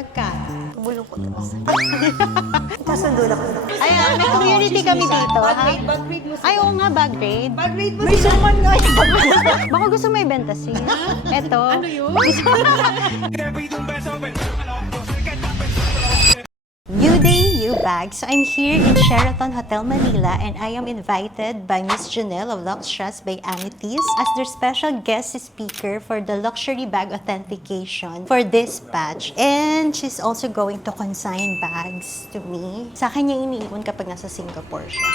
Magkano? Bulong ko na basta. Kasundo na ko. Ay, may community kami dito, ha? Bag grade mo. Ay, oo nga, bag grade. Bag grade mo. May suman nga yung bag ko. Baka gusto mo ibenta, sis. Eto. Ano yun? New day, new bag. So I'm here in Sheraton Hotel Manila and I am invited by Miss Janelle of Luxtras by Amethyst as their special guest speaker for the luxury bag authentication for this batch. And she's also going to consign bags to me. Sa akin niya iniipon kapag nasa Singapore siya.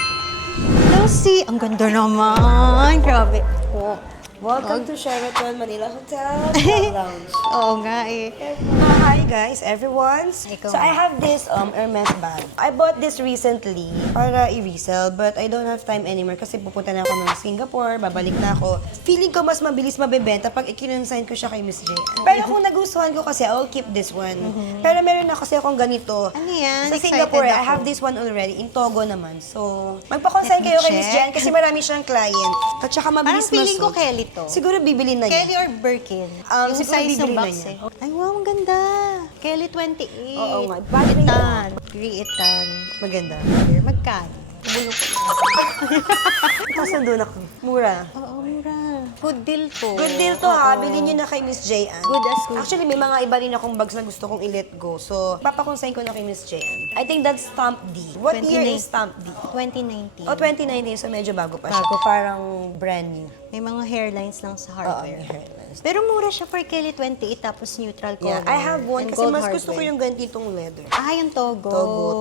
Lucy, ang ganda naman. Grabe. Oh. Welcome to Sheraton Manila Hotel Club Lounge. Oo nga eh. Hi guys, everyone. Ikaw. So I have this Hermes bag. I bought this recently para i-resell but I don't have time anymore kasi pupunta na ako ng Singapore, babalik na ako. Feeling ko mas mabilis mabebenta pag ikinonsign ko siya kay Miss J. Pero kung nagustuhan ko kasi, I'll keep this one. Pero meron na kasi akong ganito. Ano yan? Sa Excited Singapore, I ako. have this one already. In Togo naman. So, magpa-consign Let me kayo kay Miss check. Jen kasi marami siyang client. At saka Parang mabilis feeling ko ma-sold. Kelly to. Siguro bibili na niya. Kelly or Birkin? Yung Siguro size ng bibili na box niya. eh. Ay, wow, ang ganda. Kelly 28. Oo nga. Bakit Itan. Griitan. Maganda. Magkano? Bulong ko. Kasundo na ko. Mura. Oo, mura. Good deal to. Good deal to ha. Bilhin nyo na kay Miss J. Good as good. Actually, may mga iba rin akong bags na gusto kong i-let go. So, papakonsign ko na kay Miss J. I think that's Stamp D. What year 29. is Stamp D? 2019. Oh, 2019. So, medyo bago pa siya. Bago, parang brand new. May mga hairlines lang sa Oo, hardware. may hairlines. Pero mura siya for Kelly 28 tapos neutral color. Yeah, I have one and kasi gold mas gusto ko hardware. yung ganitong leather. Ah, yung Togo.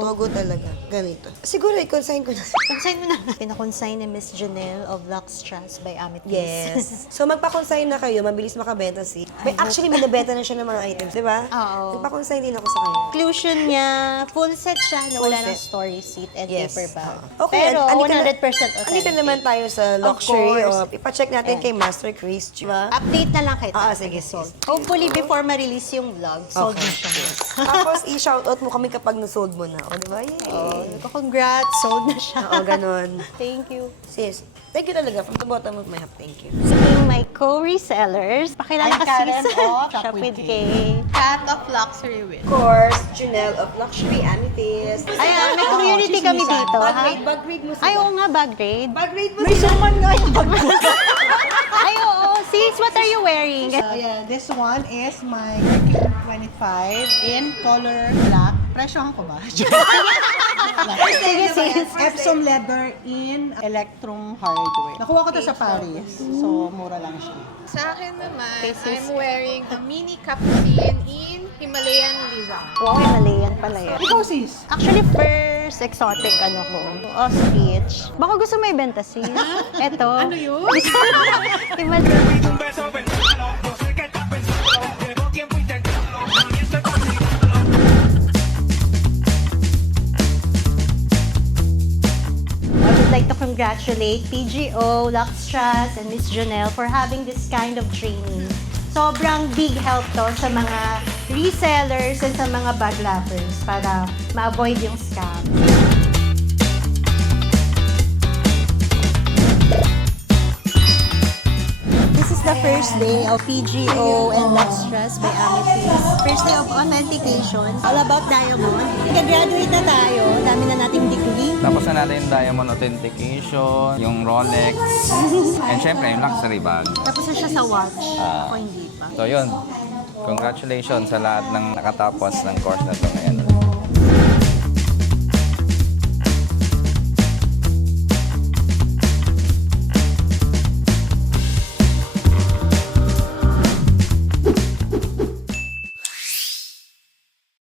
Togo talaga. Ganito. Siguro, i-consign ko na. Consign mo na. Pinakonsign ni Miss Janelle of Luxtras by Amethyst. Yes. So, magpa-consign na kayo, mabilis makabenta si. Actually, binabenta na siya ng mga items, di ba? Oo. Magpa-consign din ako sa kanya. Inclusion niya, full set siya na wala Full ng set. story seat and Yes. paper bag. Okay, Pero andito na- 100% authentic. Andito naman tayo sa luxury. course. Ipacheck natin Ayan. kay Master Chris, di ba? Update na lang kita. Sige. Hopefully, before ma-release yung vlog, sold na siya. Tapos, i-shoutout mo kami kapag nasold mo na. O, di ba? Yay! Congrats, sold na siya. Oo, ganun. Thank you. Sis, thank you talaga. From the bottom of my heart, thank you. So, being my co-resellers, pakilala I'm ka Karen sis. of Shop with K. Cat of Luxury Win. Of course, Janelle of Luxury Amethyst. Ay, may community kami chismisan. dito, ha? Bag grade mo sila. Ay, oo nga, bag grade. Bag grade mo May sila. suman nga yung bag ko. Ay, oo. Sis, what are you wearing? Yeah, this one is my Birkin 25 in color black. Presyohan ko ba? Sige, sis. Epsom leather in Electrum hardware. Nakuha ko to sa Paris. So, mura lang siya. Sa akin naman, Okay, sis. I'm wearing a mini capuchin in Himalayan Lizard. Wow, Himalayan pala yan. Ikaw, sis? Actually, first exotic ano ko, ostrich. Baka gusto mo ibenta, sis. Eto. Ano yun? Himalayan. I would like to congratulate PGO, Luxtras, and Miss Janelle for having this kind of training. Sobrang big help to sa mga resellers and sa mga bag lappers para ma-avoid yung scam. This is the first day of PGO and Luxtras by Amethyst. First day of authentication. All about diamond. Nag-graduate na tayo. Dami na nating degree. Tapos na natin yung diamond authentication, yung Rolex, and syempre yung luxury bag. Tapos na siya sa watch. Ako hindi pa. So yun, congratulations sa lahat ng nakatapos ng course na ito ngayon.